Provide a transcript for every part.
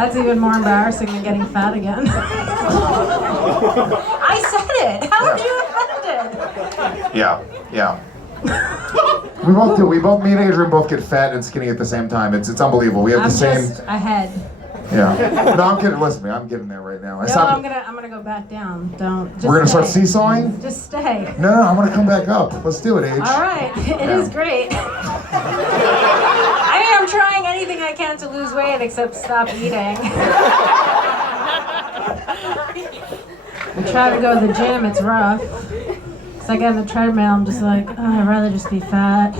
That's even more embarrassing than getting fat again. I said it. How are you offended? Yeah. We both do. Me and Adrienne both get fat and skinny at the same time. It's unbelievable. We have the same. Just ahead. Yeah. No, I'm kidding. Listen to me. I'm getting there right now. I'm gonna go back down. Don't. Just We're gonna stay. start seesawing? Just stay. No, I'm gonna come back up. Let's do it, Age. All right. It is great. I'm trying anything I can to lose weight except stop eating. I try to go to the gym. It's rough. I get on the treadmill, I'm just like, oh, I'd rather just be fat.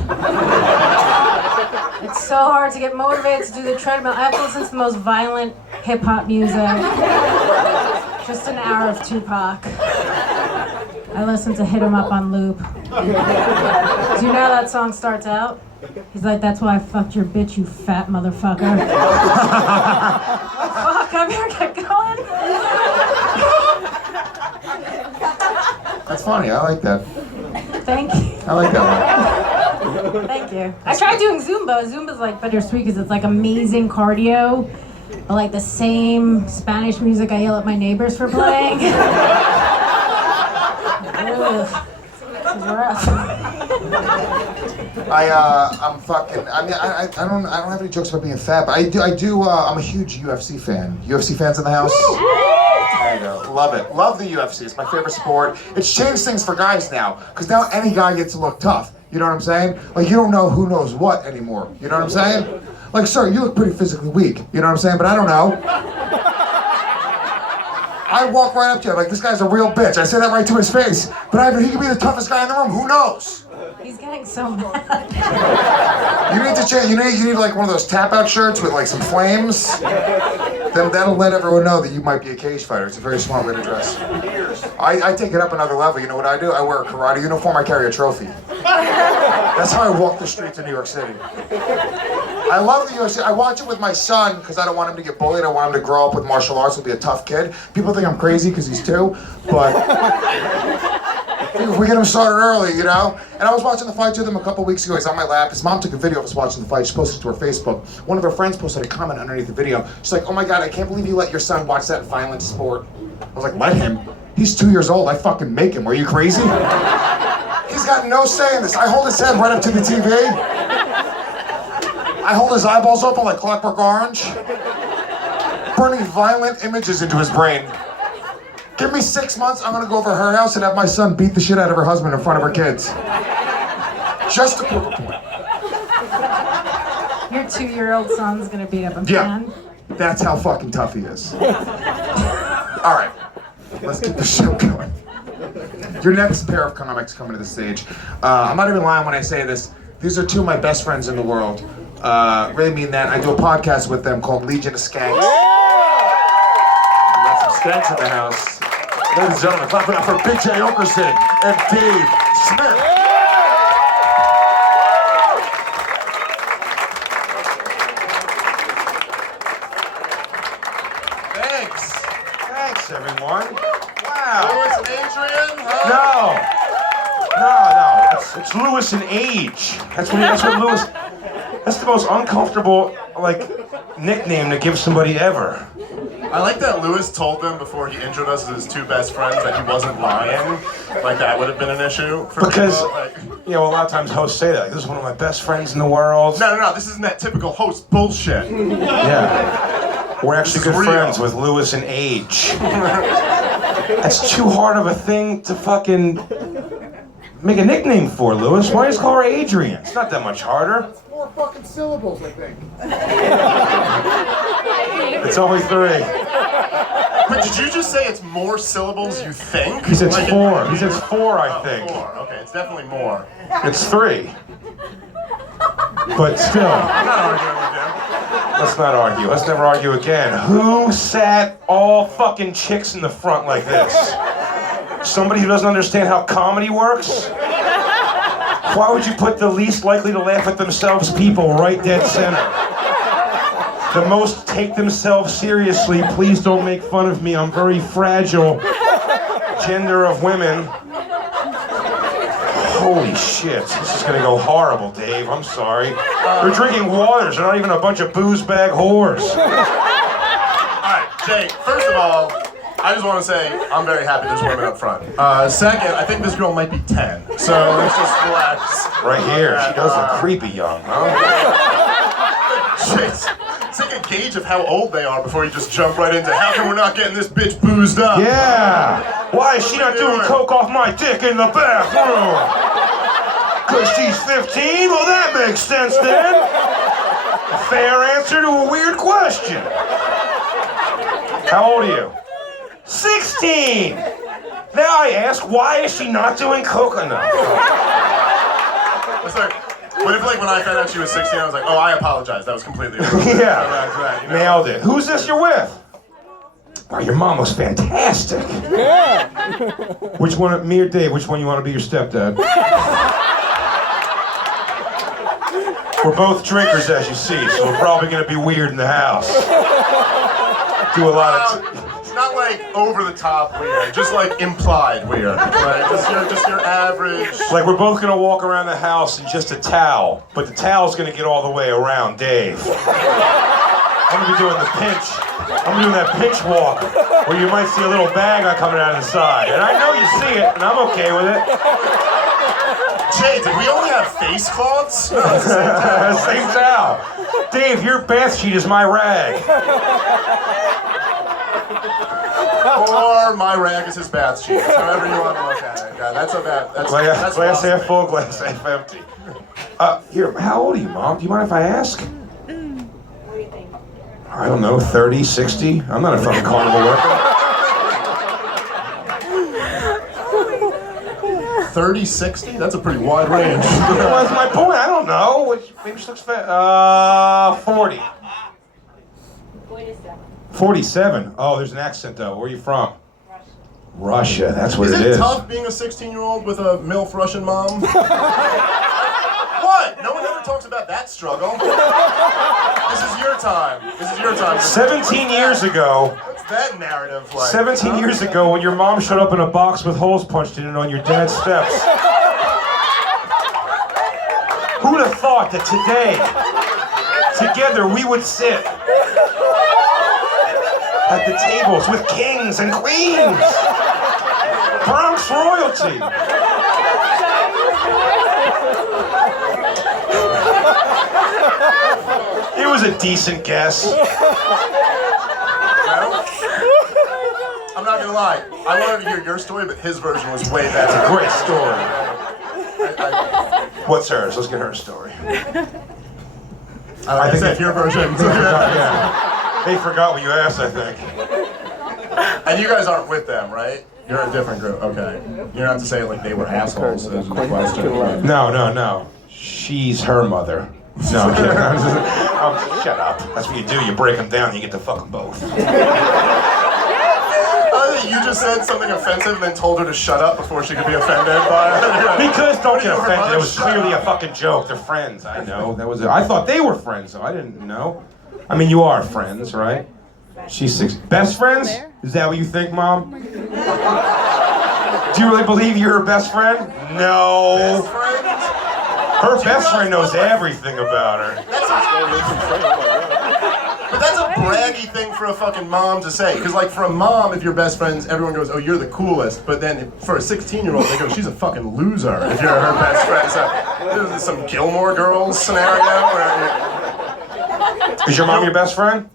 It's so hard to get motivated to do the treadmill. I have to listen to the most violent hip-hop music. Just an hour of Tupac. I listen to Hit 'Em Up on loop. Do you know how that song starts out? He's like, that's why I fucked your bitch, you fat motherfucker. Fuck, I better get going. That's funny. I like that. Thank you. I like that one. Thank you. I tried doing Zumba. Zumba's like bittersweet because it's like amazing cardio, but like the same Spanish music I yell at my neighbors for playing. Ugh. This is rough. I don't have any jokes about being fat, but I do. I'm a huge UFC fan. UFC fans in the house? There you go. Love it. Love the UFC. It's my favorite sport. It's changed things for guys now, because now any guy gets to look tough. You know what I'm saying? Like, you don't know who knows what anymore. You know what I'm saying? Like, sir, you look pretty physically weak. You know what I'm saying? But I don't know. I walk right up to him like, this guy's a real bitch. I say that right to his face. But he could be the toughest guy in the room. Who knows? He's getting so mad. You need to change. You need like one of those tap-out shirts with like some flames. Then that'll let everyone know that you might be a cage fighter. It's a very smart way to dress. I take it up another level. You know what I do? I wear a karate uniform. I carry a trophy. That's how I walk the streets of New York City. I love the UFC. I watch it with my son because I don't want him to get bullied. I want him to grow up with martial arts and be a tough kid. People think I'm crazy because he's 2, but if we get him started early, you know? And I was watching the fight with him a couple weeks ago. He's on my lap. His mom took a video of us watching the fight. She posted it to her Facebook. One of her friends posted a comment underneath the video. She's like, oh my God, I can't believe you let your son watch that violent sport. I was like, let him? He's 2 years old. I fucking make him. Are you crazy? He's got no say in this. I hold his head right up to the TV. I hold his eyeballs open like Clockwork Orange, burning violent images into his brain. Give me 6 months, I'm gonna go over to her house and have my son beat the shit out of her husband in front of her kids. Just to prove a point. Your 2-year-old son's gonna beat up a man? That's how fucking tough he is. All right, let's keep the show going. Your next pair of comics coming to the stage. I'm not even lying when I say this. These are 2 of my best friends in the world. Really mean that. I do a podcast with them called Legion of Skanks. We got some skanks in the house. Ladies and gentlemen, clap it up for Big J Oakerson and Dave Smith. Thanks everyone. Wow. Louis and Adrienne? No. It's Louis and Age. That's what Louis. That's the most uncomfortable, nickname to give somebody ever. I like that Louis told them before he introed us as his 2 best friends that he wasn't lying. Like, that would have been an issue for because, people. a lot of times hosts say that. This is one of my best friends in the world. No. This isn't that typical host bullshit. Yeah. We're actually good friends with Louis and Age. That's too hard of a thing to fucking make a nickname for, Louis. Why don't you just call her Adrienne? It's not that much harder. 4 fucking syllables, I think. It's only 3. Wait, did you just say it's more syllables you think? He says 4. He says 4, I think. 4. Okay, it's definitely more. It's 3. But still. I'm not arguing with you. Let's not argue. Let's never argue again. Who sat all fucking chicks in the front like this? Somebody who doesn't understand how comedy works? Why would you put the least likely to laugh at themselves people right dead center? The most take themselves seriously, please don't make fun of me, I'm very fragile gender of women. Holy shit, this is gonna go horrible, Dave, I'm sorry. They're drinking waters, they're not even a bunch of booze bag whores. Jay, first of all, I just want to say I'm very happy there's women up front. Second, I think this girl might be 10, so let's just relax. Right here, she does look creepy young, huh? Jeez, take a gauge of how old they are before you just jump right into how come we're not getting this bitch boozed up? Yeah! Why is she not doing coke off my dick in the bathroom? Because she's 15? Well, that makes sense then. A fair answer to a weird question. How old are you? 16! Now I ask, why is she not doing coke enough? Sorry. What if, like, when I found out she was 16, I was like, oh, I apologize. That was completely appropriate. Yeah. Right, you know? Nailed it. Who's this you're with? Wow, your mom was fantastic. Yeah. Which one, me or Dave, which one you want to be your stepdad? We're both drinkers, as you see, so we're probably going to be weird in the house. Do a lot of... Not like over the top weird, just like implied weird. Right? Just your average. Like we're both gonna walk around the house in just a towel, but the towel's gonna get all the way around Dave. I'm gonna be doing the pinch. I'm doing that pinch walk where you might see a little bag coming out of the side. And I know you see it, and I'm okay with it. Jay, did we only have face cloths? No, it's the same towel. Same towel. Dave, your bath sheet is my rag. Or my rag is his bath sheet. However you want to look at it. Yeah, that's glass half full, glass half empty. Here, how old are you, Mom? Do you mind if I ask? What do you think? I don't know, 30, 60? I'm not a fucking carnival worker. 30, 60? That's a pretty wide range. What's my point? I don't know. Maybe she looks fat. 40. 47. 47. Oh, there's an accent though. Where are you from? Russia. That's what Is it it is. tough being a 16-year-old with a MILF Russian mom? What? No one ever talks about that struggle. This is your time. This is your time. 17 years ago. What's that narrative like? 17 years ago, when your mom showed up in a box with holes punched in it on your dad's steps. Who'd have thought that today, together, we would sit at the tables with kings and queens. Bronx royalty. It was a decent guess. Well, I'm not gonna lie. I wanted to hear your story, but his version was way better. Great story. What's hers? Let's get her story. I think that's your version. They forgot what you asked, I think. And you guys aren't with them, right? You're a different group. Okay. You don't have to say like they were assholes. Is the question. No. She's her mother. No, I'm kidding. Shut up. That's what you do. You break them down, you get to fuck them both. You just said something offensive and then told her to shut up before she could be offended by it. Because don't get offended. It was clearly a fucking joke. They're friends. I know. I thought they were friends, so I didn't know. I mean, you are friends, right? She's 6. Best friends? Is that what you think, Mom? Do you really believe you're her best friend? No. Best friends? Her best friend knows everything about her. But that's a braggy thing for a fucking mom to say. Because, like, for a mom, if you're best friends, everyone goes, oh, you're the coolest. But then for a 16-year-old, they go, she's a fucking loser if you're her best friend. So, this is some Gilmore Girls scenario where... Is your mom your best friend?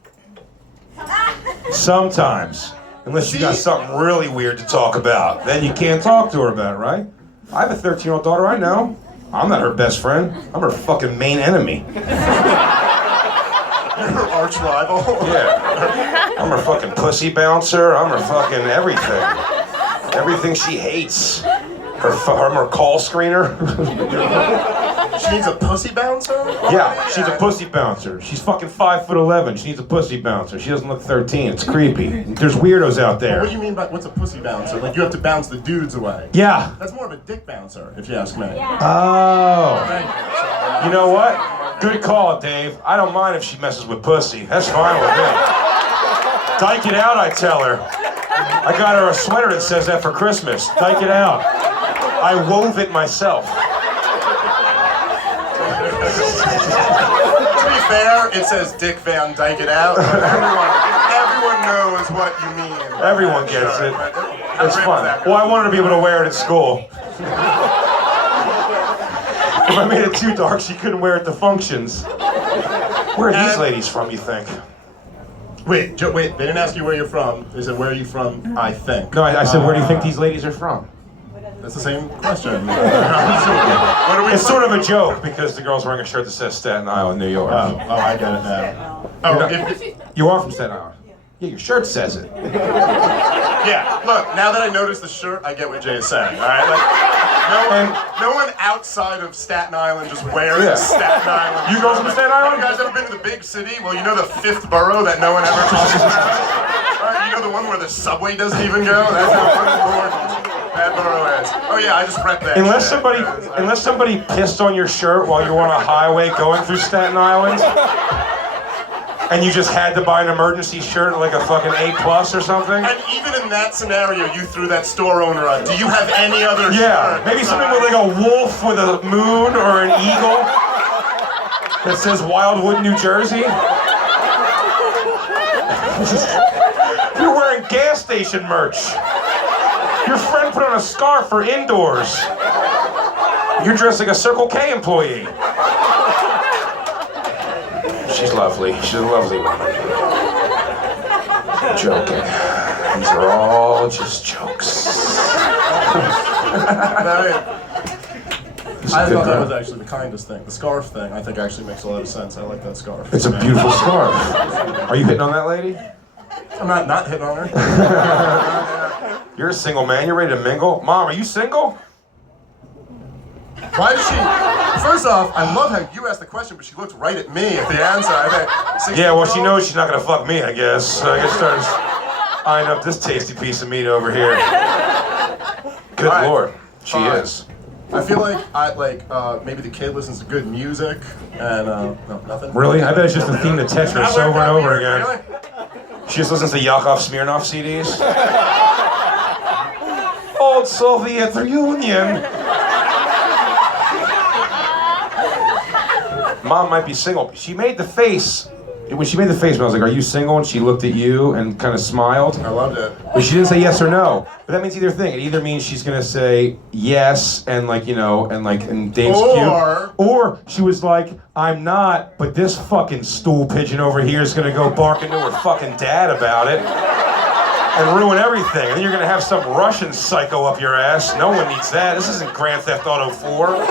Sometimes. Unless you got something really weird to talk about. Then you can't talk to her about it, right? I have a 13-year-old daughter I know. I'm not her best friend. I'm her fucking main enemy. You're her arch rival. Yeah. I'm her fucking pussy bouncer. I'm her fucking everything. Everything she hates. I'm her call screener. She needs a pussy bouncer? Yeah, she's a pussy bouncer. She's fucking 5'11". She needs a pussy bouncer. She doesn't look 13. It's creepy. There's weirdos out there. What do you mean by what's a pussy bouncer? Like you have to bounce the dudes away. Yeah. That's more of a dick bouncer, if you ask me. Oh. Thank you. You know what? Good call, Dave. I don't mind if she messes with pussy. That's fine with me. Dyke it out, I tell her. I got her a sweater that says that for Christmas. Dyke it out. I wove it myself. To be fair, it says Dick Van Dyke it out. Everyone everyone knows what you mean. Everyone gets it. How It's great fun. was that? Well, I wanted to be able to wear it at school. If I made it too dark, she couldn't wear it to functions. Where are these ladies from, you think? Wait, wait, they didn't ask you where you're from. They said, where are you from, I think. No, I said, where do you think these ladies are from? That's the same question. What are we It's from? sort of a joke because the girl's wearing a shirt that says Staten Island, New York. Oh, I get it now. Oh, You are from Staten Island? Yeah, your shirt says it. yeah, look, now that I noticed the shirt, I get what Jay is saying, all right? Like, no one outside of Staten Island just wears a Staten Island. You girls from Staten Island? You guys ever been to the big city? Well, you know the fifth borough that no one ever talks about? All right, you know the one where the subway doesn't even go? That's how unimportant that borough is. Oh yeah, I just read that. Unless somebody pissed on your shirt while you were on a highway going through Staten Island, and you just had to buy an emergency shirt like a fucking A+ or something. And even in that scenario, you threw that store owner out. Do you have any other Yeah, shirt? maybe something with like a wolf with a moon or an eagle that says Wildwood, New Jersey. You're wearing gas station merch. Your friend put on a scarf for indoors. You're dressed like a Circle K employee. She's lovely. She's a lovely woman. I'm joking. These are all just jokes. I thought that was actually the kindest thing. The scarf thing, I think, actually makes a lot of sense. I like that scarf. It's a beautiful scarf. Are you hitting on that lady? I'm not hitting on her. You're a single man. You're ready to mingle. Mom, are you single? Why does she? First off, I love how you asked the question, but she looked right at me at the answer. I think. Yeah, well, she knows she's not gonna fuck me, I guess. So I guess starts eyeing up this tasty piece of meat over here. Good All right. Lord, she Fine. is. I feel like maybe the kid listens to good music and no, nothing. Really? I bet it's just the theme to Tetris Not over and over really? again. She just listens to Yakov Smirnoff CDs. Old Soviet reunion. Mom might be single. She made the face. When she made the face, I was like, "Are you single?" And she looked at you and kind of smiled. I loved it. But she didn't say yes or no. But that means either thing. It either means she's gonna say yes and and Dave's cute. Or she was like, I'm not, but this fucking stool pigeon over here is gonna go barking to her fucking dad about it and ruin everything. And then you're gonna have some Russian psycho up your ass. No one needs that. This isn't Grand Theft Auto 4.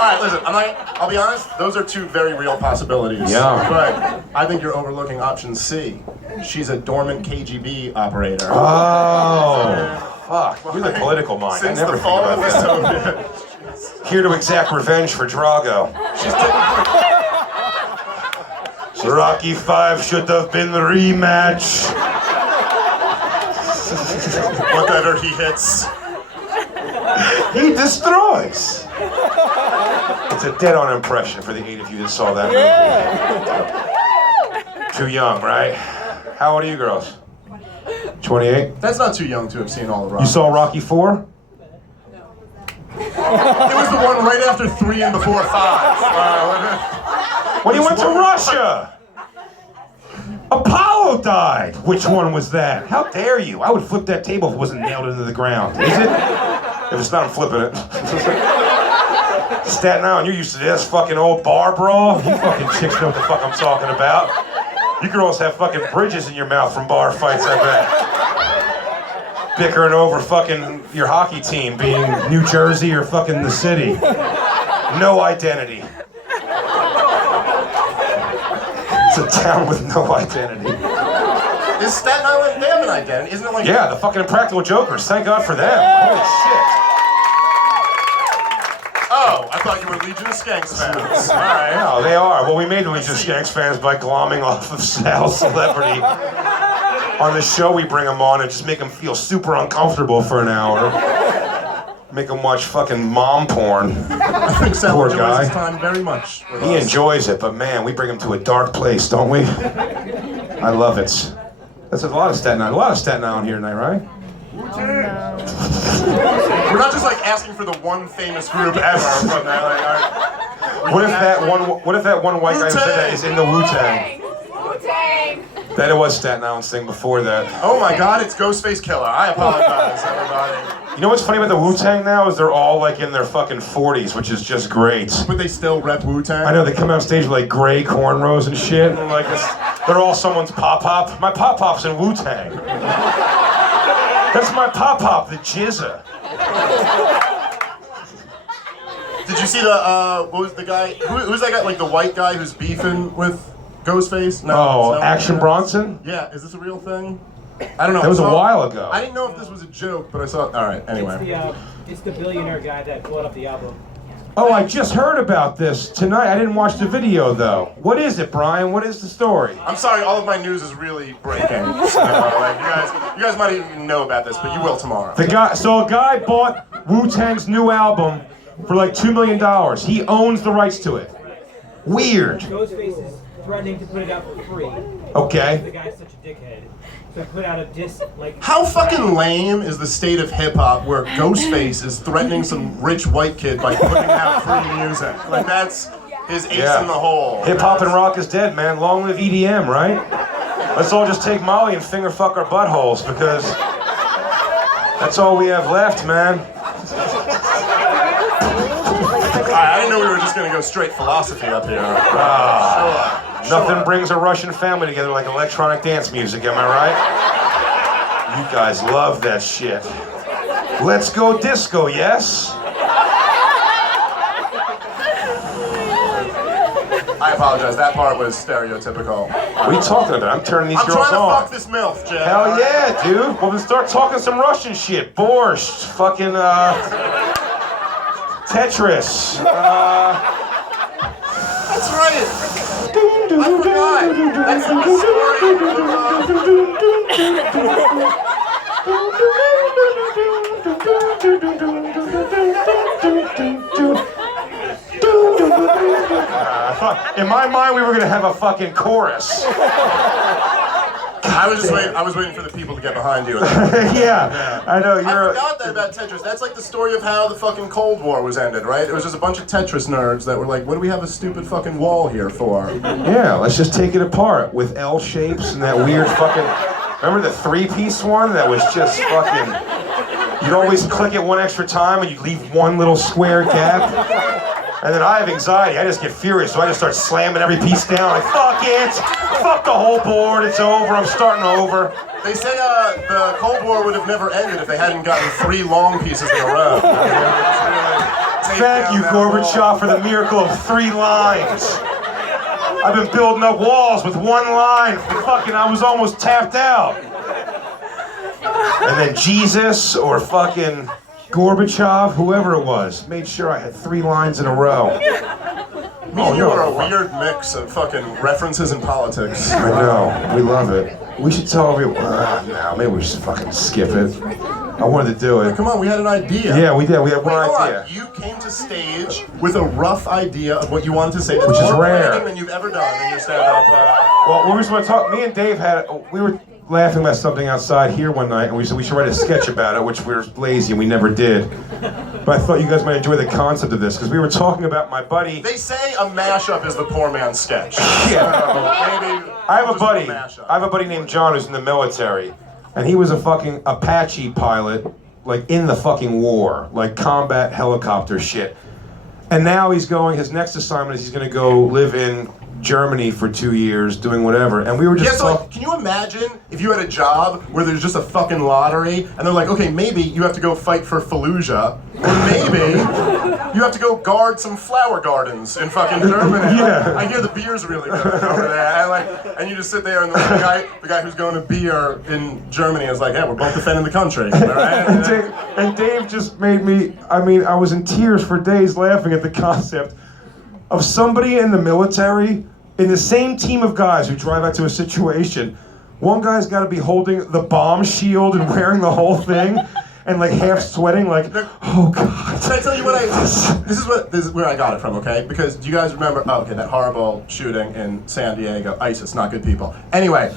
All right, listen. I'll be honest. Those are two very real possibilities. Yeah. But I think you're overlooking option C. She's a dormant KGB operator. Oh, fuck. You're the political mind. Since I never the think fall about of the that. Soviet. Here to exact revenge for Drago. She's Rocky 5 should have been the rematch. whatever he hits. He destroys. It's a dead-on impression for the 8 of you that saw that movie. Too young, right? How old are you girls? 28? That's not too young to have seen all the Rocky. You saw Rocky 4? It was the one right after 3 and before 5. When he went to Russia! Apollo died! Which one was that? How dare you? I would flip that table if it wasn't nailed into the ground. Is it? If it's not, I'm flipping it. Staten Island, you're used to this fucking old bar brawl? You fucking chicks know what the fuck I'm talking about. You girls have fucking bridges in your mouth from bar fights, I bet. Bickering over fucking your hockey team being New Jersey or fucking the city. No identity. It's a town with no identity. Is Staten Island, they have an identity, isn't it like... Yeah, the fucking Impractical Jokers. Thank God for them. Holy shit. Oh, I thought you were Legion of Skanks fans. All right. No, they are. Well, we made the Legion of Skanks fans by glomming off of Sal's celebrity. On the show, we bring them on and just make them feel super uncomfortable for an hour. Make them watch fucking mom porn. I think Sal Poor enjoys guy. his time very much with He us. enjoys it, but man, we bring him to a dark place, don't we? I love it. That's a lot of Staten Island. A lot of Staten Island here tonight, right? We're not just like asking for the one famous group ever from that. Like, all right. What if that one white guy who said that is in the Wu-Tang? Wu-Tang! That was Staten Island's thing before that. Oh my God, it's Ghostface Killer. I apologize, everybody. You know what's funny about the Wu-Tang now is they're all like in their fucking 40s, which is just great. But they still rep Wu-Tang? I know, they come out on stage with like gray cornrows and shit, and like they're all someone's pop-pop. My pop-pop's in Wu-Tang. That's my pop-pop, the Jizza. Did you see the, what was the guy, who's that guy, like the white guy who's beefing with Ghostface? No, Action Bronson? Yeah, is this a real thing? I don't know. That was a while ago. I didn't know if this was a joke, but I saw it. All right, anyway. It's the billionaire guy that blew up the album. Oh, I just heard about this tonight. I didn't watch the video, though. What is it, Brian? What is the story? I'm sorry, all of my news is really breaking. So, like, you guys might even know about this, but you will tomorrow. So a guy bought Wu-Tang's new album for like $2 million. He owns the rights to it. Weird. Ghostface is threatening to put it out for free. Okay. The guy's such a dickhead. So put out a disc, like... How fucking lame is the state of hip-hop where Ghostface is threatening some rich white kid by putting out free music? Like, that's his ace in the hole. Hip-hop and rock is dead, man. Long live EDM, right? Let's all just take Molly and finger fuck our buttholes, because that's all we have left, man. I didn't know we were just gonna go straight philosophy up here. Nothing brings a Russian family together like electronic dance music, am I right? You guys love that shit. Let's go disco, yes? I apologize, that part was stereotypical. What are you talking about? I'm turning these I'm girls trying to on. fuck this MILF, Jeff. Hell yeah, dude. Well, then start talking some Russian shit. Borscht, fucking, Tetris. That's right. I forgot. That's I thought, in my mind, we were gonna have a fucking chorus. I was waiting for the people to get behind you. Yeah, I know. I forgot that about Tetris. That's like the story of how the fucking Cold War was ended, right? It was just a bunch of Tetris nerds that were like, what do we have a stupid fucking wall here for? Yeah, let's just take it apart with L shapes and that weird fucking... Remember the three-piece one that was just fucking... You'd always click it one extra time and you'd leave one little square gap. And then I have anxiety, I just get furious, so I just start slamming every piece down, like, fuck it! Fuck the whole board, it's over, I'm starting over. They say the Cold War would have never ended if they hadn't gotten 3 long pieces in a row. Thank you, Gorbachev, for the miracle of 3 lines. I've been building up walls with 1 line, fucking, I was almost tapped out. And then Jesus, or fucking Gorbachev, whoever it was, made sure I had 3 lines in a row. Me and you are a weird mix of fucking references and politics. I know, we love it. We should tell everyone, no, maybe we should fucking skip it. I wanted to do it. Come on, we had an idea. Yeah, we did, we had one idea. You came to stage with a rough idea of what you wanted to say. That's Which is more rare. planning than you've ever done in your stand-up. Well, we were supposed to talk, me and Dave we were laughing about something outside here one night, and we said we should write a sketch about it, which we were lazy and we never did. But I thought you guys might enjoy the concept of this, because we were talking about my buddy. They say a mashup is the poor man's sketch. Yeah. So maybe I have a mashup. buddy named John who's in the military, and he was a fucking Apache pilot, like in the fucking war, like combat helicopter shit. And now his next assignment is he's gonna go live in Germany for 2 years, doing whatever, and we were just like, can you imagine if you had a job where there's just a fucking lottery, and they're like, okay, maybe you have to go fight for Fallujah, or maybe you have to go guard some flower gardens in fucking Germany. Yeah. I hear the beer's really good over there, and you just sit there, and the guy who's going to beer in Germany is like, yeah, we're both defending the country, all right? And Dave just made me, I was in tears for days laughing at the concept of somebody in the military, in the same team of guys who drive out to a situation. One guy's got to be holding the bomb shield and wearing the whole thing, and like half sweating, like, oh god. Can I tell you what this is where I got it from, okay? Because do you guys remember, that horrible shooting in San Diego, ISIS, not good people. Anyway,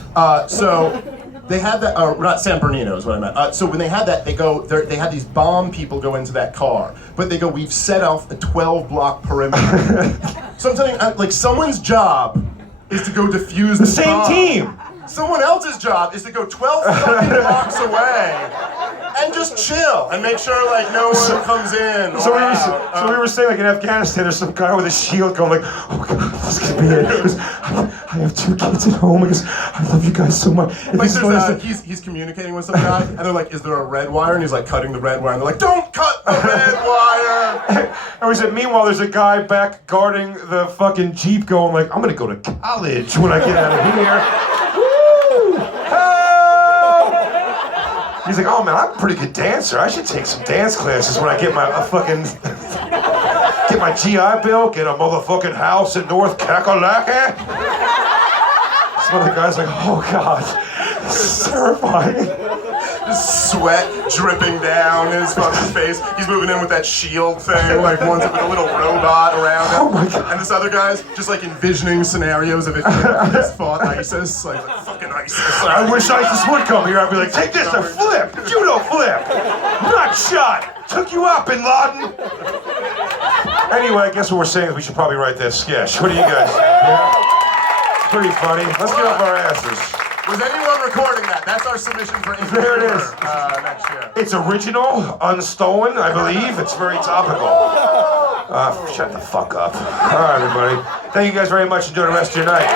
so they had that, not San Bernardino is what I meant. So when they had that, they had these bomb people go into that car, but they go, we've set off a 12-block perimeter. So I'm telling you, like, someone's job is to go defuse the same bomb. team. Someone else's job is to go 12 fucking blocks away and just chill and make sure like no one comes in. So we were saying like in Afghanistan, there's some guy with a shield going like, oh God, this could be it. He goes, I have 2 kids at home. He goes, I love you guys so much. And Like he's he's communicating with some guy and they're like, is there a red wire? And he's like cutting the red wire and they're like, don't cut the red wire. And we said, meanwhile, there's a guy back guarding the fucking Jeep going like, I'm gonna go to college when I get out of here. Woo! Help! He's like, oh man, I'm a pretty good dancer. I should take some dance classes when I get my get my GI Bill, get a motherfucking house in North Kakalaka. Some other guy's like, oh God, this is terrifying. Sweat dripping down his fucking face. He's moving in with that shield thing, like one's with a little robot around him. Oh my God. And this other guy's just like envisioning scenarios of if he just fought ISIS, like fucking ISIS. I wish ISIS would come here. I'd be like, take this, a flip, judo flip, not shot, took you out, Bin Laden. Anyway, I guess what we're saying is we should probably write that sketch. What do you guys think? Yeah? It's pretty funny. Let's get off our asses. Was anyone recording that? That's our submission for There it is. Next year. It's original, unstolen, I believe. It's very topical. Shut the fuck up. All right, everybody. Thank you guys very much. Enjoy the rest of your night.